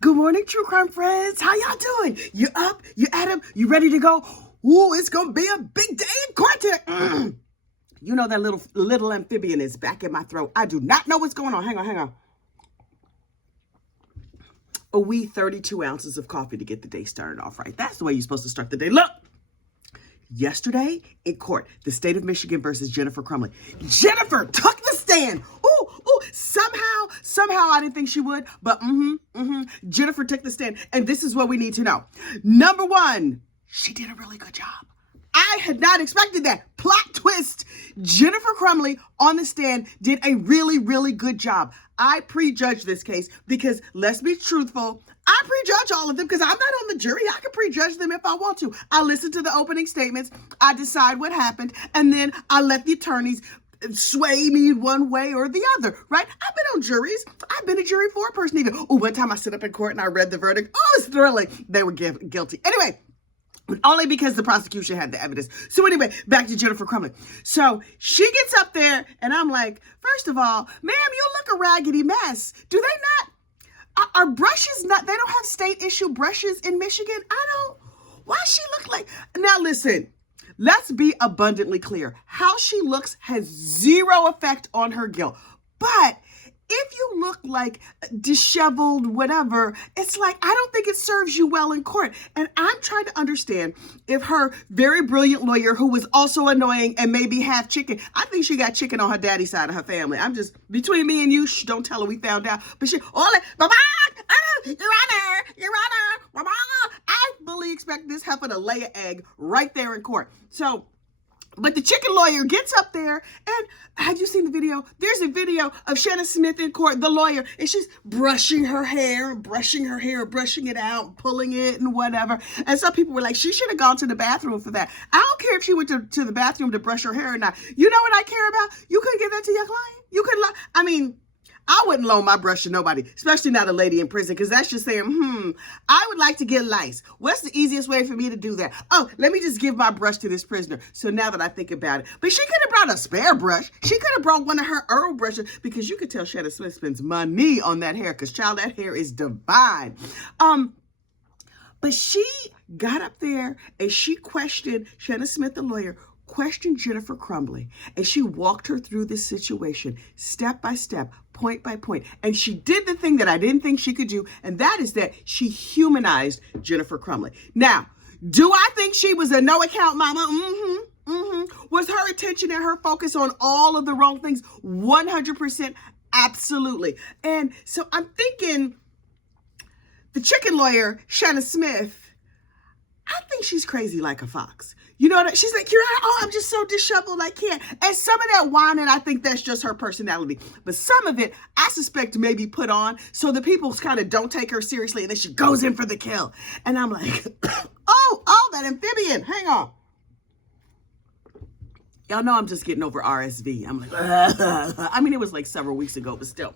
Good morning, true crime friends. How y'all doing? You up? You at 'em? You ready to go? Ooh, it's gonna be a big day in court today. You know that little amphibian is back in my throat. I do not know what's going on. Hang on. A wee 32 ounces of coffee to get the day started off right. That's the way you're supposed to start the day. Look, yesterday in court, the state of Michigan versus Jennifer Crumbley. Jennifer took the stand. Ooh, somehow I didn't think she would, but Jennifer took the stand. And this is what we need to know. Number one, she did a really good job. I had not expected that. Plot twist. Jennifer Crumbley on the stand did a really, really good job. I prejudged this case because, let's be truthful, I prejudge all of them because I'm not on the jury. I can prejudge them if I want to. I listen to the opening statements. I decide what happened. And then I let the attorneys sway me one way or the other, right? I've been on juries. I've been a jury foreperson even. Oh, one time I stood up in court and I read the verdict. Oh, it's thrilling. They were guilty. Anyway, only because the prosecution had the evidence. So anyway, back to Jennifer Crumbley. So she gets up there and I'm like, first of all, ma'am, you look a raggedy mess. Do they not, are brushes not, they don't have state issue brushes in Michigan? Why she look like, now listen, let's be abundantly clear. How she looks has zero effect on her guilt. But if you look like disheveled, whatever, it's like, I don't think it serves you well in court. And I'm trying to understand if her very brilliant lawyer, who was also annoying and maybe half chicken, I think she got chicken on her daddy's side of her family. I'm just, between me and you, don't tell her we found out. But she, Mama, Your Honor, Mama, I fully expect this heifer to lay an egg right there in court. So, but the chicken lawyer gets up there, and have you seen the video? There's a video of Shannon Smith in court, the lawyer, and she's brushing her hair, brushing it out, pulling it and whatever. And some people were like, she should have gone to the bathroom for that. I don't care if she went to the bathroom to brush her hair or not. You know what I care about? You couldn't give that to your client? You couldn't, I wouldn't loan my brush to nobody, especially not a lady in prison, because that's just saying, I would like to get lice. What's the easiest way for me to do that? Oh, let me just give my brush to this prisoner. So now that I think about it, but she could have brought a spare brush. She could have brought one of her Earl brushes, because you could tell Shannon Smith spends money on that hair, because child, that hair is divine. But she got up there and she questioned Shannon Smith, the lawyer, questioned Jennifer Crumbley, and she walked her through this situation step by step, point by point. And she did the thing that I didn't think she could do, and that is that she humanized Jennifer Crumbley. Now, do I think she was a no-account mama? Was her attention and her focus on all of the wrong things? 100%, absolutely. And so I'm thinking, the chicken lawyer, Shannon Smith, I think she's crazy like a fox. You know what? She's like, I'm just so disheveled, I can't. And some of that whining, I think that's just her personality. But some of it, I suspect, may be put on so the people kind of don't take her seriously, and then she goes in for the kill. And I'm like, oh, that amphibian. Hang on. Y'all know I'm just getting over RSV. I'm like, it was like several weeks ago, but still.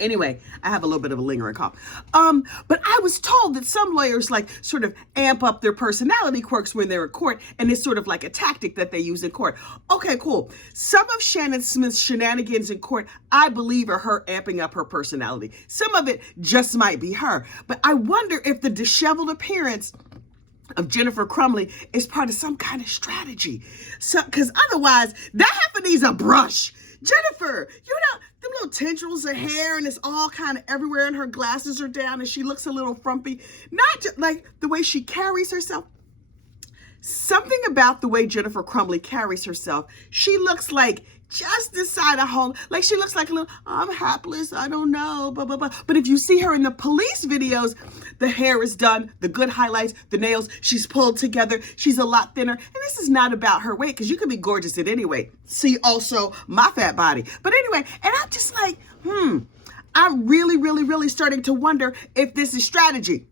Anyway, I have a little bit of a lingering cough. But I was told that some lawyers sort of amp up their personality quirks when they're in court, and it's sort of like a tactic that they use in court. Okay, cool. Some of Shannon Smith's shenanigans in court, I believe, are her amping up her personality. Some of it just might be her. But I wonder if the disheveled appearance of Jennifer Crumbley is part of some kind of strategy. So, because otherwise, that heifer needs a brush. Jennifer, them little tendrils of hair, and it's all kind of everywhere, and her glasses are down, and she looks a little frumpy. Not just like the way she carries herself. Something about the way Jennifer Crumbley carries herself, she looks like just this side of home. Like she looks like a little, I'm hapless, I don't know, blah, blah, blah. But if you see her in the police videos, the hair is done, the good highlights, the nails, she's pulled together, she's a lot thinner. And this is not about her weight, because you can be gorgeous at any weight. See also my fat body. But anyway, and I'm just like, I'm really, really, really starting to wonder if this is strategy.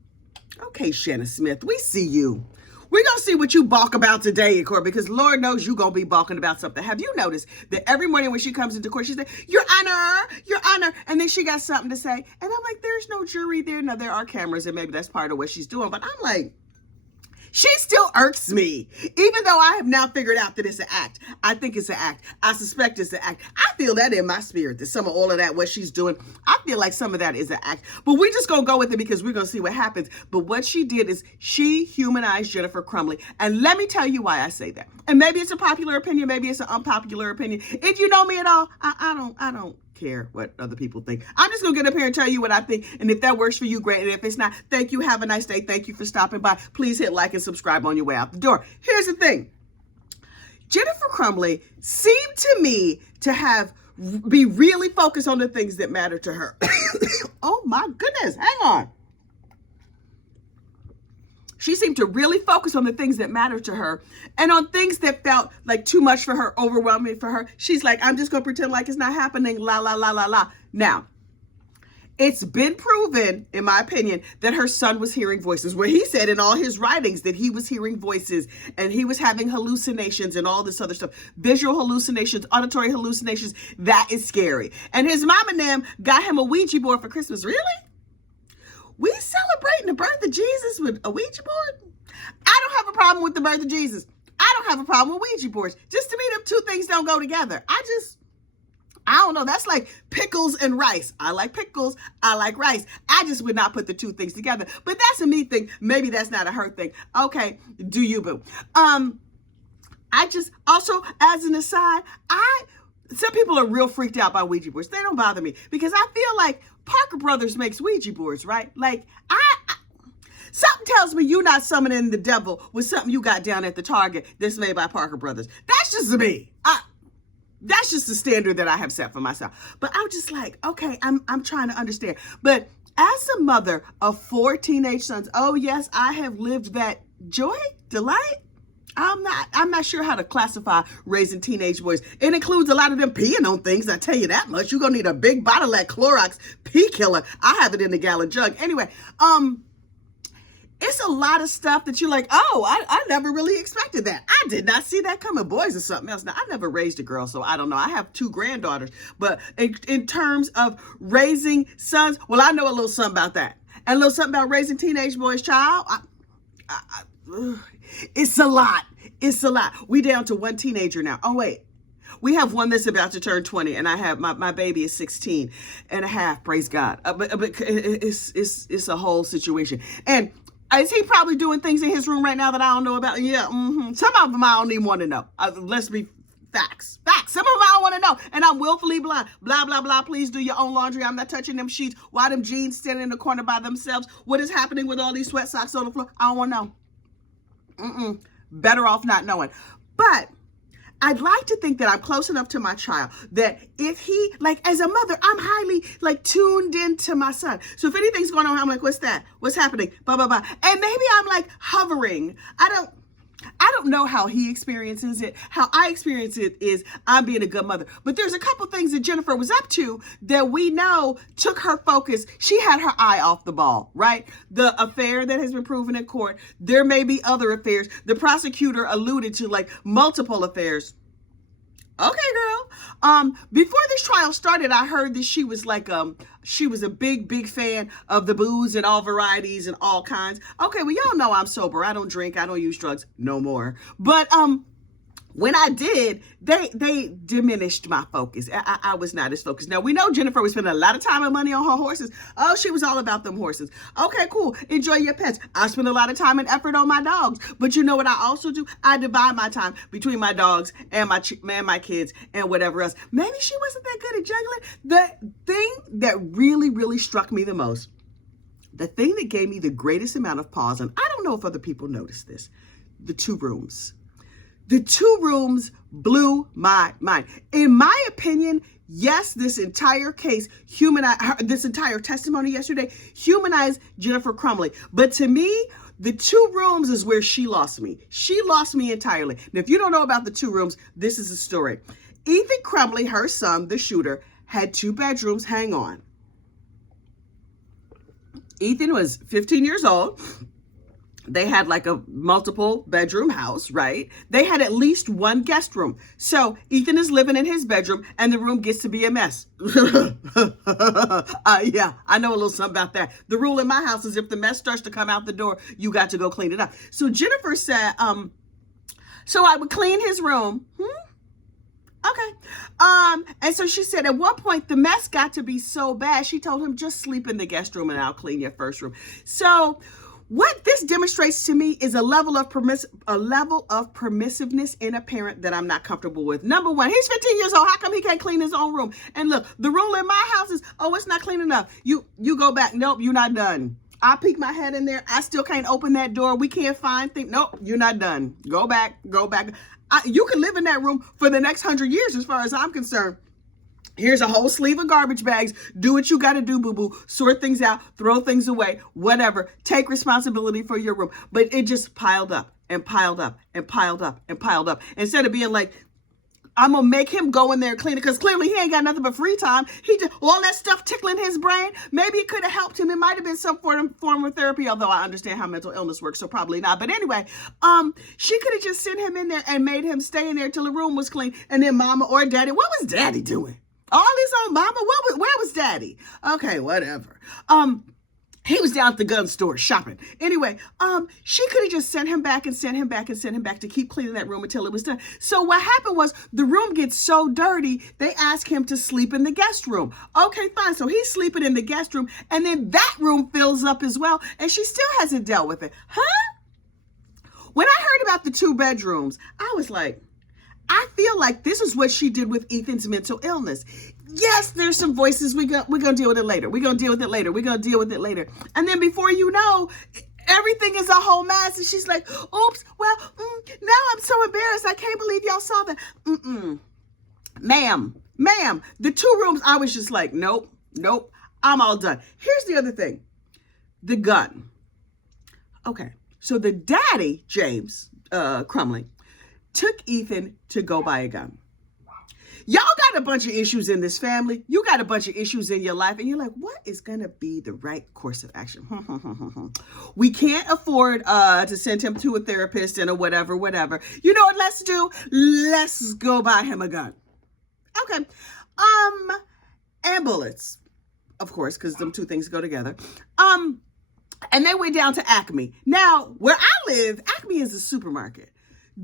Okay, Shannon Smith, we see you. We're going to see what you balk about today in court, because Lord knows you're going to be balking about something. Have you noticed that every morning when she comes into court, she says, Your Honor, and then she got something to say. And I'm like, there's no jury there. Now, there are cameras, and maybe that's part of what she's doing. But I'm like, She still irks me, even though I have now figured out that it's an act. I think it's an act. I suspect it's an act. I feel that in my spirit, that some of all of that, what she's doing, I feel like some of that is an act. But we're just going to go with it because we're going to see what happens. But what she did is she humanized Jennifer Crumbley. And let me tell you why I say that. And maybe it's a popular opinion. Maybe it's an unpopular opinion. If you know me at all, I don't care what other people think. I'm just gonna get up here and tell you what I think, and if that works for you, great, and if it's not, thank you, have a nice day, thank you for stopping by. Please hit like and subscribe on your way out the door. Here's the thing. Jennifer Crumbley seemed to me to be really focused on the things that matter to her. Oh my goodness, hang on. She seemed to really focus on the things that mattered to her and on things that felt like too much for her, overwhelming for her. She's like, I'm just going to pretend like it's not happening, la, la, la, la, la. Now, it's been proven, in my opinion, that her son was hearing voices, where he said in all his writings that he was hearing voices and he was having hallucinations and all this other stuff. Visual hallucinations, auditory hallucinations. That is scary. And his mom and them got him a Ouija board for Christmas. Really? We celebrating the birth of Jesus with a Ouija board? I don't have a problem with the birth of Jesus. I don't have a problem with Ouija boards. Just to me, them two things don't go together. I don't know. That's like pickles and rice. I like pickles. I like rice. I just would not put the two things together. But that's a me thing. Maybe that's not a her thing. Okay, do you, boo. I just, also, as an aside, some people are real freaked out by Ouija boards. They don't bother me because I feel like Parker Brothers makes Ouija boards, right? Like, something tells me you're not summoning the devil with something you got down at the Target that's made by Parker Brothers. That's just me. That's just the standard that I have set for myself. But I'm just like, okay, I'm trying to understand. But as a mother of 4 teenage sons, oh yes, I have lived that joy, delight. I'm not sure how to classify raising teenage boys. It includes a lot of them peeing on things. I tell you that much. You're gonna need a big bottle of that Clorox pee killer. I have it in a gallon jug. Anyway, it's a lot of stuff that you're like, oh, I never really expected that. I did not see that coming. Boys are something else. Now, I never raised a girl, so I don't know. I have 2 granddaughters, but in terms of raising sons, well, I know a little something about that, and a little something about raising teenage boys, child. It's a lot. It's a lot. We down to 1 teenager now. Oh, wait. We have one that's about to turn 20, and I have my baby is 16 and a half. Praise God. But it's a whole situation. And is he probably doing things in his room right now that I don't know about? Yeah. Some of them I don't even want to know. Let's be facts. Some of them I don't want to know. And I'm willfully blind. Blah, blah, blah. Please do your own laundry. I'm not touching them sheets. Why them jeans standing in the corner by themselves? What is happening with all these sweat socks on the floor? I don't want to know. Better off not knowing. But I'd like to think that I'm close enough to my child that if he, like, as a mother, I'm highly, like, tuned into my son. So if anything's going on, I'm like, what's that? What's happening? Blah, blah, blah. And maybe I'm, like, hovering. I don't know how he experiences it. How I experience it is I'm being a good mother. But there's a couple things that Jennifer was up to that we know took her focus. She had her eye off the ball, right? The affair that has been proven in court. There may be other affairs. The prosecutor alluded to like multiple affairs. Okay, girl. Before this trial started, I heard that she was like, she was a big fan of the booze and all varieties and all kinds. Okay, well, y'all know I'm sober. I don't drink. I don't use drugs no more. But, when I did, they diminished my focus. I was not as focused. Now, we know Jennifer was spending a lot of time and money on her horses. Oh, she was all about them horses. Okay, cool. Enjoy your pets. I spend a lot of time and effort on my dogs. But you know what I also do? I divide my time between my dogs and my kids and whatever else. Maybe she wasn't that good at juggling. The thing that really struck me the most, the thing that gave me the greatest amount of pause, and I don't know if other people noticed this, the 2 rooms. The 2 rooms blew my mind. In my opinion, yes, this entire case this entire testimony yesterday humanized Jennifer Crumbley. But to me, the 2 rooms is where she lost me. She lost me entirely. Now, if you don't know about the 2 rooms, this is the story. Ethan Crumbley, her son, the shooter, had 2 bedrooms. Hang on. Ethan was 15 years old. They had like a multiple bedroom house, right? They had at least one guest room. So Ethan is living in his bedroom and the room gets to be a mess. Yeah, I know a little something about that. The rule in my house is if the mess starts to come out the door, you got to go clean it up. So Jennifer said, so I would clean his room. Okay. And so she said at one point the mess got to be so bad, she told him, just sleep in the guest room and I'll clean your first room. So what this demonstrates to me is a level of permissiveness in a parent that I'm not comfortable with. Number one, he's 15 years old. How come he can't clean his own room? And look, the rule in my house is, oh, it's not clean enough. You go back. Nope, you're not done. I peek my head in there. I still can't open that door. We can't find things. Nope, you're not done. Go back. You can live in that room for the next 100 years as far as I'm concerned. Here's a whole sleeve of garbage bags. Do what you got to do, boo-boo. Sort things out, throw things away, whatever. Take responsibility for your room. But it just piled up and piled up and piled up and piled up. Instead of being like, I'm going to make him go in there and clean it because clearly he ain't got nothing but free time. He just, all that stuff tickling his brain. Maybe it could have helped him. It might have been some form of therapy, although I understand how mental illness works, so probably not. But anyway, she could have just sent him in there and made him stay in there till the room was clean. And then mama or daddy, what was daddy doing? All this on mama? Where was daddy? Okay, whatever. He was down at the gun store shopping. Anyway, she could have just sent him back and sent him back and sent him back to keep cleaning that room until it was done. So what happened was the room gets so dirty, they ask him to sleep in the guest room. Okay, fine. So he's sleeping in the guest room and then that room fills up as well. And she still hasn't dealt with it. Huh? When I heard about the 2 bedrooms, I was like, I feel like this is what she did with Ethan's mental illness. Yes, there's some voices. We're going to deal with it later. We're going to deal with it later. We're going to deal with it later. And then before you know, everything is a whole mess. And she's like, oops, well, now I'm so embarrassed. I can't believe y'all saw that. Ma'am, the 2 rooms, I was just like, nope, I'm all done. Here's the other thing. The gun. Okay, so the daddy, James Crumbley, took Ethan to go buy a gun. Y'all got a bunch of issues in this family. You got a bunch of issues in your life. And you're like, what is going to be the right course of action? We can't afford to send him to a therapist and a whatever. You know what let's do? Let's go buy him a gun. Okay. And bullets. Of course, because them 2 things go together. And they went down to Acme. Now, where I live, Acme is a supermarket.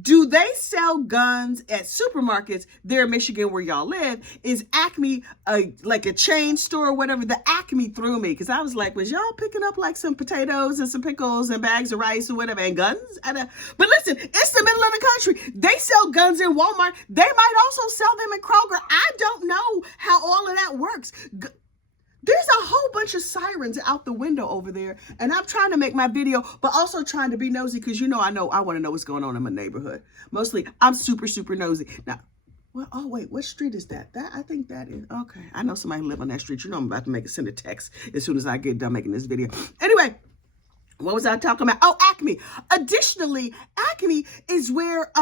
Do they sell guns at supermarkets there in Michigan where y'all live? Is Acme like a chain store or whatever? The Acme threw me because I was like, was y'all picking up like some potatoes and some pickles and bags of rice or whatever and guns? But listen, it's the middle of the country. They sell guns in Walmart. They might also sell them in Kroger. I don't know how all of that works. There's a whole bunch of sirens out the window over there. And I'm trying to make my video, but also trying to be nosy because I want to know what's going on in my neighborhood. Mostly, I'm super, super nosy. Now, well, oh, wait, what street is that? I think that is, okay. I know somebody who live on that street. I'm about to send a text as soon as I get done making this video. Anyway, what was I talking about? Oh, Acme. Additionally, Acme is where,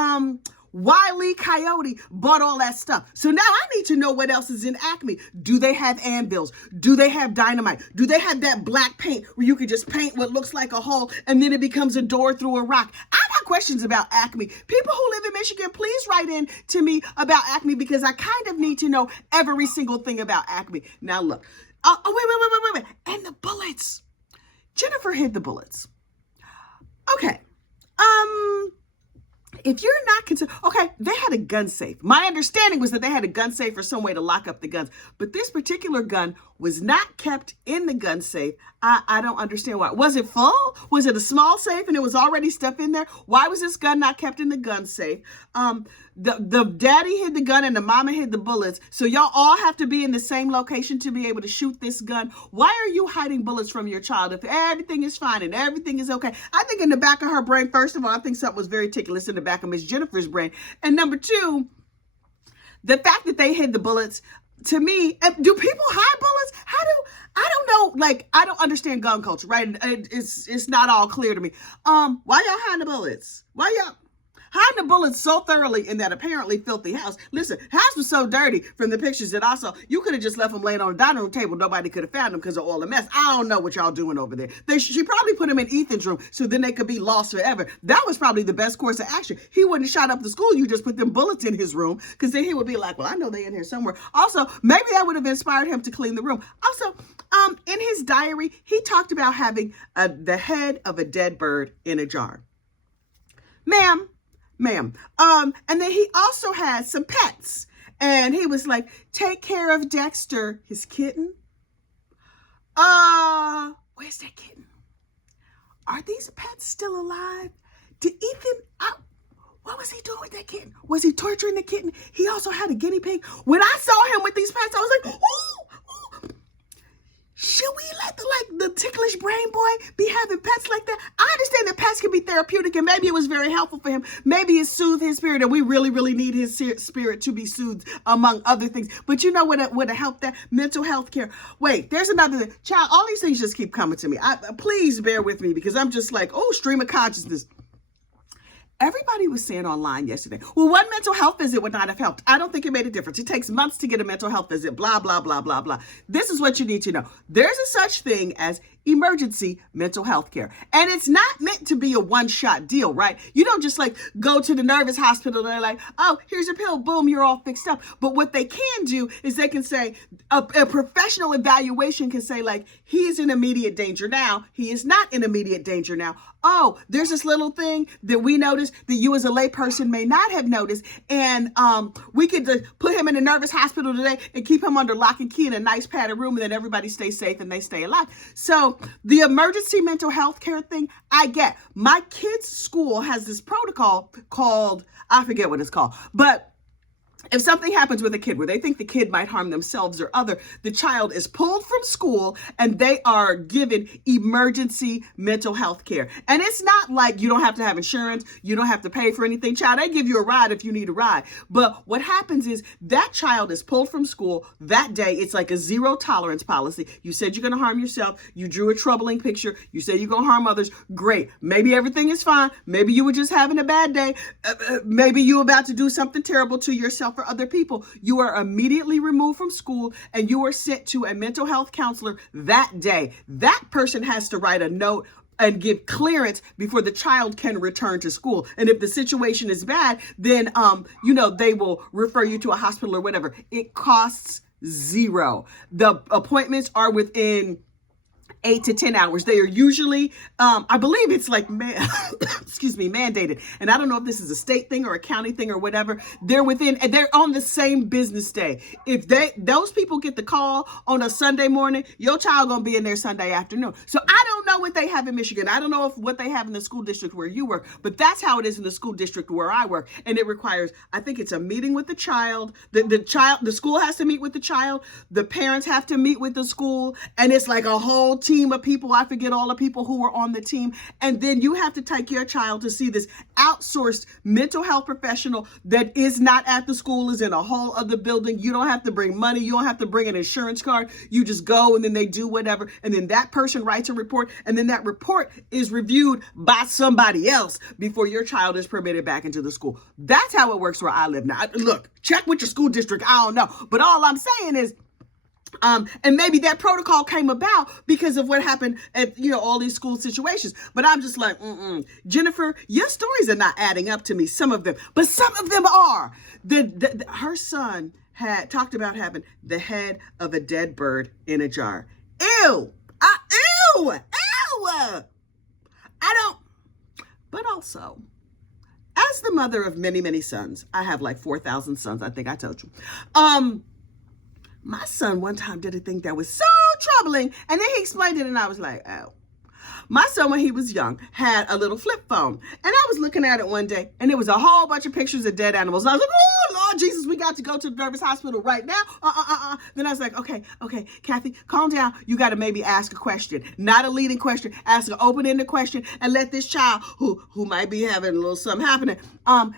Wile E. Coyote bought all that stuff. So now I need to know what else is in Acme. Do they have anvils? Do they have dynamite? Do they have that black paint where you can just paint what looks like a hole and then it becomes a door through a rock? I got questions about Acme. People who live in Michigan, please write in to me about Acme because I kind of need to know every single thing about Acme. Now look. Wait. And the bullets. Jennifer hid the bullets. Okay. If you're not concerned, okay, they had a gun safe. My understanding was that they had a gun safe or some way to lock up the guns. But this particular gun was not kept in the gun safe. I don't understand why. Was it full? Was it a small safe and it was already stuff in there? Why was this gun not kept in the gun safe? The daddy hid the gun and the mama hid the bullets. So y'all all have to be in the same location to be able to shoot this gun. Why are you hiding bullets from your child if everything is fine and everything is okay? I think in the back of her brain, first of all, I think something was very ticklish in the back of Miss Jennifer's brain. And number 2, the fact that they hid the bullets, to me, do people hide bullets? I don't know, like, I don't understand gun culture, right? It's not all clear to me. Why y'all hiding the bullets? Why y'all? hiding the bullets so thoroughly in that apparently filthy house. Listen, house was so dirty from the pictures that also, you could have just left them laying on the dining room table. Nobody could have found them because of all the mess. I don't know what y'all doing over there. She probably put them in Ethan's room so then they could be lost forever. That was probably the best course of action. He wouldn't have shot up the school. You just put them bullets in his room, because then he would be like, well, I know they're in here somewhere. Also, maybe that would have inspired him to clean the room. Also, in his diary, he talked about having the head of a dead bird in a jar. Ma'am. And then he also had some pets. And he was like, take care of Dexter, his kitten. Where's that kitten? Are these pets still alive? Did Ethan, what was he doing with that kitten? Was he torturing the kitten? He also had a guinea pig. When I saw him with these pets, I was like, ooh. Should we let the ticklish brain boy be having pets like that? I understand that pets can be therapeutic, and maybe it was very helpful for him. Maybe it soothed his spirit, and we really, really need his spirit to be soothed, among other things. But you know what would have helped that? Mental health care. Wait, there's another thing. Child, all these things just keep coming to me. Please bear with me, because I'm just like, stream of consciousness. Everybody was saying online yesterday, well, one mental health visit would not have helped. I don't think it made a difference. It takes months to get a mental health visit, blah, blah, blah, blah, blah. This is what you need to know. There's a such thing as emergency mental health care. And it's not meant to be a one-shot deal, right? You don't just go to the nervous hospital and they're like, oh, here's a pill, boom, you're all fixed up. But what they can do is they can say, a professional evaluation can say, he is in immediate danger now. He is not in immediate danger now. Oh, there's this little thing that we noticed that you as a layperson may not have noticed. And we could put him in a nervous hospital today and keep him under lock and key in a nice padded room, and then everybody stays safe and they stay alive. So the emergency mental health care thing, I get. My kid's school has this protocol called, I forget what it's called, but if something happens with a kid where they think the kid might harm themselves or other, the child is pulled from school and they are given emergency mental health care. And it's not like you don't have to have insurance, you don't have to pay for anything. Child, they give you a ride if you need a ride. But what happens is that child is pulled from school that day. It's like a zero tolerance policy. You said you're going to harm yourself. You drew a troubling picture. You said you're going to harm others. Great. Maybe everything is fine. Maybe you were just having a bad day. Maybe you're about to do something terrible to yourself for other people. You are immediately removed from school and you are sent to a mental health counselor that day. That person has to write a note and give clearance before the child can return to school. And if the situation is bad, then they will refer you to a hospital or whatever. It costs $0. The appointments are within 8 to 10 hours. They are usually, I believe it's mandated. And I don't know if this is a state thing or a county thing or whatever. They're on the same business day. If those people get the call on a Sunday morning, your child gonna be in there Sunday afternoon. So I don't know what they have in Michigan. I don't know what they have in the school district where you work, but that's how it is in the school district where I work. And it requires, I think it's a meeting with the child. The school has to meet with the child. The parents have to meet with the school. And it's like a whole team of people. I forget all the people who were on the team. And then you have to take your child to see this outsourced mental health professional that is not at the school, is in a whole other building. You don't have to bring money. You don't have to bring an insurance card. You just go and then they do whatever. And then that person writes a report. And then that report is reviewed by somebody else before your child is permitted back into the school. That's how it works where I live now. Look, check with your school district. I don't know. But all I'm saying is, and maybe that protocol came about because of what happened at, all these school situations. But I'm just like, Jennifer, your stories are not adding up to me, some of them. But some of them are. Her son had talked about having the head of a dead bird in a jar. Ew. Ew. I don't. But also, as the mother of many, many sons, I have 4,000 sons. I think I told you. My son one time did a thing that was so troubling, and then he explained it, and I was like, oh. My son, when he was young, had a little flip phone, and I was looking at it one day, and it was a whole bunch of pictures of dead animals. And I was like, oh, Lord Jesus, we got to go to the nervous hospital right now. Then I was like, okay, Kathy, calm down. You got to maybe ask a question, not a leading question. Ask an open-ended question, and let this child, who might be having a little something happening,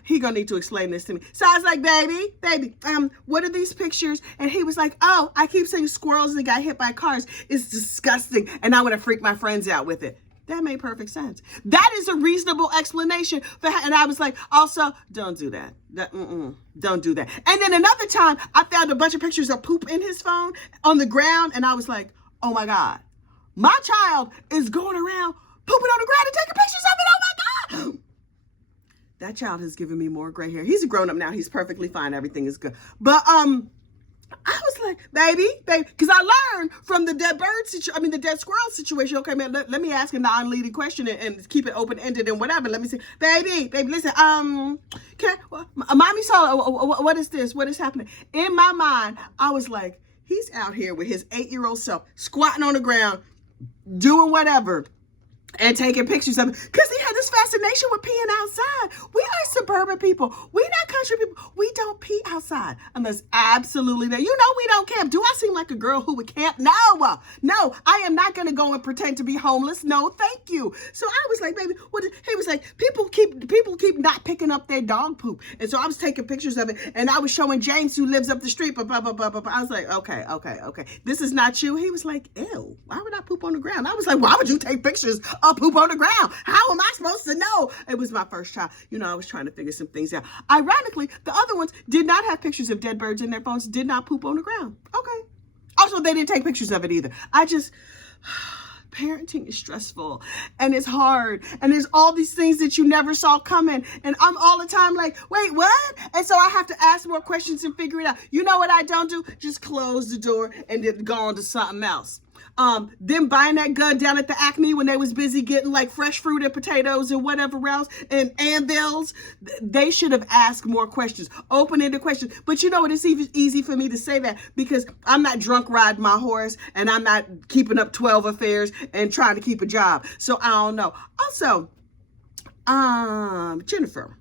he gonna need to explain this to me. So I was like, baby, what are these pictures? And he was like, oh, I keep seeing squirrels that got hit by cars. It's disgusting, and I would have freaked my friends out with it. That made perfect sense. That is a reasonable explanation for and I was like, also, don't do that. Don't do that. And then another time, I found a bunch of pictures of poop in his phone on the ground, and I was like, oh my God, my child is going around pooping on the ground and taking pictures of it. Oh my God. That child has given me more gray hair. He's a grown up now. He's perfectly fine. Everything is good. But I was like, baby, because I learned from the dead the dead squirrel situation. Okay, man, let me ask a non-leading question and keep it open-ended and whatever. Let me say, baby, listen, mommy saw, what is this? What is happening? In my mind, I was like, he's out here with his 8-year-old self, squatting on the ground, doing whatever, and taking pictures of it because he had this fascination with peeing outside. We are suburban people. We not country people. We don't pee outside unless absolutely that. You know we don't camp. Do I seem like a girl who would camp? No, I am not going to go and pretend to be homeless. No, thank you. So I was like, baby, what? He was like, people keep not picking up their dog poop, and so I was taking pictures of it, and I was showing James who lives up the street. Blah blah blah blah blah. I was like, okay. This is not you. He was like, ew. Why would I poop on the ground? I was like, why would you take pictures of poop on the ground? How am I supposed to know? It was my first child. I was trying to figure some things out. Ironically, the other ones did not have pictures of dead birds in their phones, did not poop on the ground. Okay. Also, they didn't take pictures of it either. Parenting is stressful and it's hard. And there's all these things that you never saw coming. And I'm all the time like, wait, what? And so I have to ask more questions and figure it out. You know what I don't do? Just close the door and then go on to something else. Them buying that gun down at the Acme when they was busy getting like fresh fruit and potatoes and whatever else and anvils, they should have asked more questions, open-ended questions. But you know what? It's easy for me to say that because I'm not drunk riding my horse and I'm not keeping up 12 affairs and trying to keep a job. So I don't know. Also, Jennifer,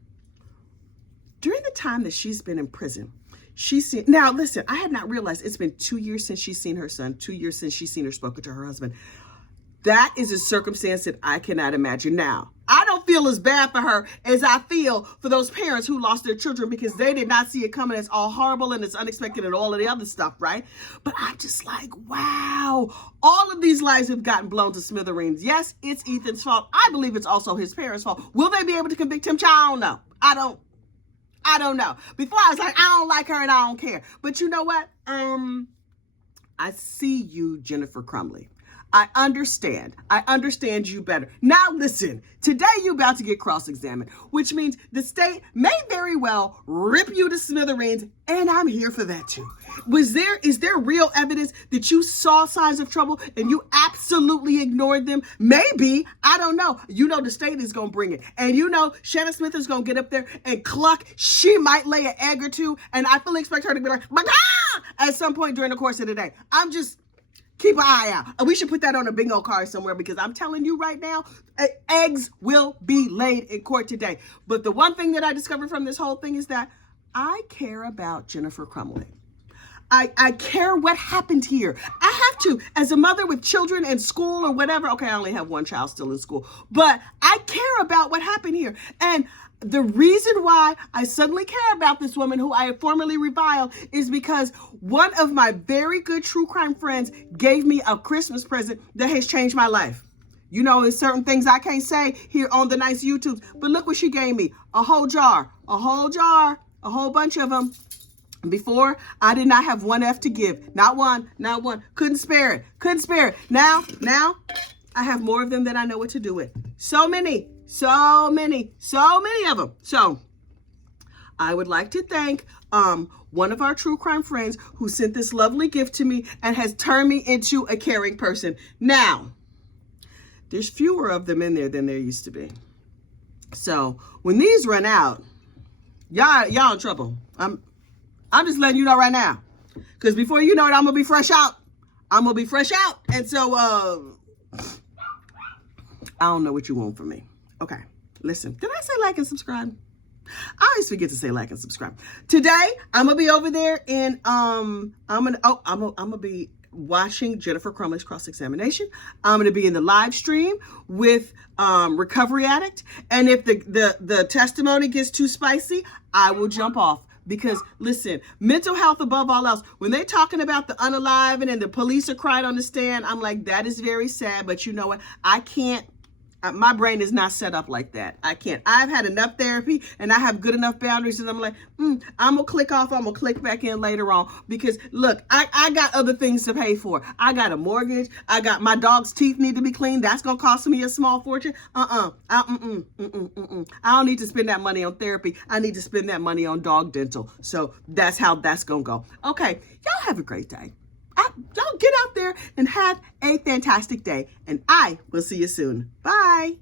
during the time that she's been in prison, now listen, I had not realized it's been 2 years since she's seen her son, 2 years since she's seen her spoken to her husband. That is a circumstance that I cannot imagine. Now, I don't feel as bad for her as I feel for those parents who lost their children because they did not see it coming. It's all horrible and it's unexpected and all of the other stuff, right? But I'm just like, wow, all of these lives have gotten blown to smithereens. Yes, it's Ethan's fault. I believe it's also his parents' fault. Will they be able to convict him? I don't know. I don't know. Before I was like, I don't like her and I don't care. But you know what? I see you, Jennifer Crumbley. I understand you better. Now listen, today you're about to get cross-examined, which means the state may very well rip you to smithereens, and I'm here for that too. Is there real evidence that you saw signs of trouble and you absolutely ignored them? Maybe, I don't know. The state is going to bring it. And Shannon Smith is going to get up there and cluck. She might lay an egg or two, and I fully expect her to be like, at some point during the course of the day. Keep an eye out. We should put that on a bingo card somewhere because I'm telling you right now, eggs will be laid in court today. But the one thing that I discovered from this whole thing is that I care about Jennifer Crumbley. I care what happened here. I have to, as a mother with children in school or whatever. Okay, I only have one child still in school, but I care about what happened here. And the reason why I suddenly care about this woman who I had formerly reviled is because one of my very good true crime friends gave me a Christmas present that has changed my life. There's certain things I can't say here on the nice YouTube, but look what she gave me. A whole jar, a whole bunch of them. Before, I did not have one F to give. Not one. Couldn't spare it. Now, I have more of them than I know what to do with. So many of them. So I would like to thank one of our true crime friends who sent this lovely gift to me and has turned me into a caring person. Now, there's fewer of them in there than there used to be. So when these run out, y'all in trouble. I'm just letting you know right now. Because before you know it, I'm going to be fresh out. And so, I don't know what you want from me. Okay, listen. Did I say like and subscribe? I always forget to say like and subscribe. Today, I'm going to be over there and I'm going to be watching Jennifer Crumbley's cross-examination. I'm going to be in the live stream with Recovery Addict. And if the testimony gets too spicy, I will jump off. Because listen, mental health above all else, when they're talking about the unalive and the police are crying on the stand, I'm like, that is very sad. But you know what? I can't My brain is not set up like that. I can't. I've had enough therapy and I have good enough boundaries that I'm like, I'm going to click off. I'm going to click back in later on because look, I got other things to pay for. I got a mortgage. I got my dog's teeth need to be cleaned. That's going to cost me a small fortune. I don't need to spend that money on therapy. I need to spend that money on dog dental. So that's how that's going to go. Okay. Y'all have a great day. Y'all get out there and have a fantastic day. And I will see you soon. Bye.